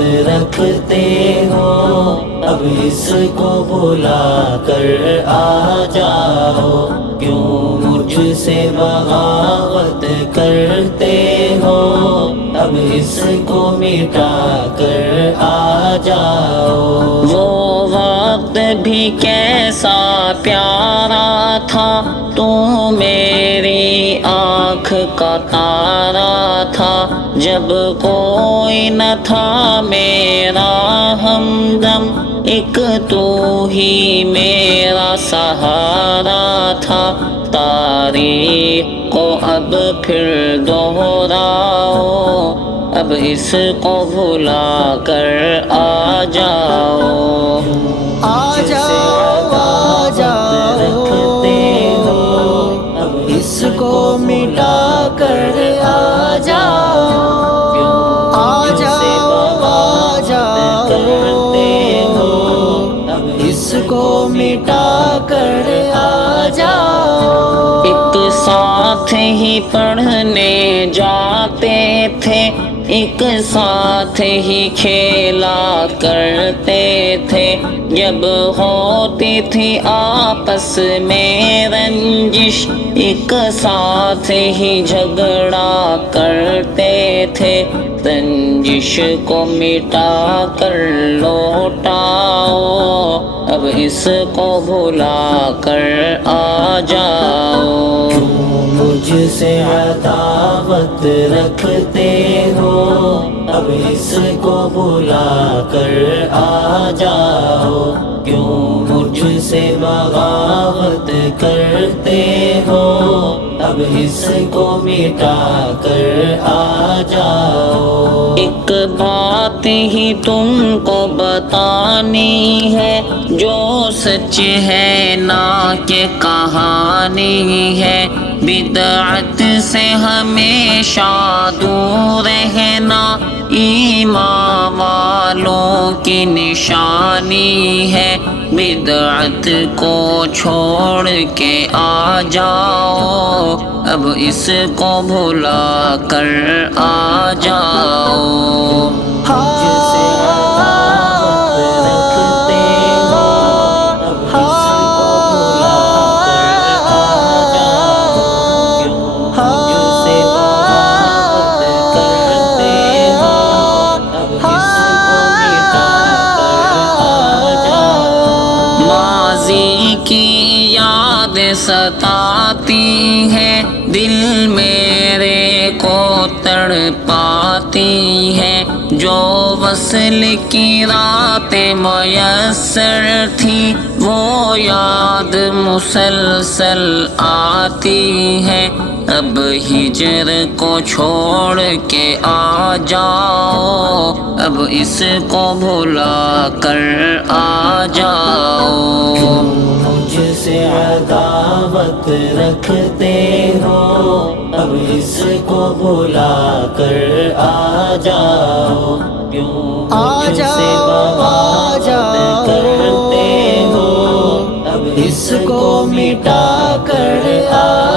رکھتے ہو، اب اس کو بلا کر آ جاؤ، کیوں مجھ سے بغاوت کرتے ہو، اب اس کو مٹا کر آ جاؤ۔ وہ وقت بھی کیسا پیارا تھا، تو میری آنکھ کا تارا تھا، جب کوئی نہ تھا میرا ہمدم، ایک تو ہی میرا سہارا تھا۔ تاریخ کو اب پھر دہراؤ، اب اس کو بھلا کر آ جاؤ۔ آ جاؤ آ جاؤ، اب اس کو مٹا کر آ جاؤ۔ آ جاؤ آ جاؤ، اب اس کو مٹا کر آ جاؤ۔ ایک ساتھ ہی پڑھنے جاتے تھے، ایک ساتھ ہی کھیلا کرتے تھے، جب ہوتی تھی آپس میں رنجش، ایک ساتھ ہی جھگڑا کرتے تھے، رنجش کو مٹا کر لوٹاؤ، اب اس کو بھلا کر آ جاؤ۔ مجھ سے عداوت رکھتے ہو، اب اس کو بلا کر آ جاؤ، کیوں مجھ سے بغاوت کرتے ہو، اب اس کو مٹا کر آ جاؤ۔ ایک بات ہی تم کو بتانی ہے، جو سچ ہے نہ کہ کہانی ہے، بدعت سے ہمیشہ دور رہنا ایمان والوں کی نشانی ہے، بدعت کو چھوڑ کے آ جاؤ، اب اس کو بھلا کر آ جاؤ۔ مجھ سے عداوت رکھتے ہو، اب اس کو بلا کر آ جاؤ، کیوں مجھ سے بغاوت کرتے ہو، اب اس کو مٹا کر آ جاؤ۔ ماضی کی یاد ستاتی ہے، دل میرے کو تڑپاتی ہے، جو وصل کی راتیں میسر تھی، وہ یاد مسلسل آتی ہے، اب ہجر کو چھوڑ کے آ جاؤ، اب اس کو بھلا کر آ جاؤ۔ مجھ سے عداوت رکھتے ہو، اب اس کو بلا کر آ جاؤ، کیوں مجھ سے بغاوت کرتے ہو، اب اس کو مٹا کر آ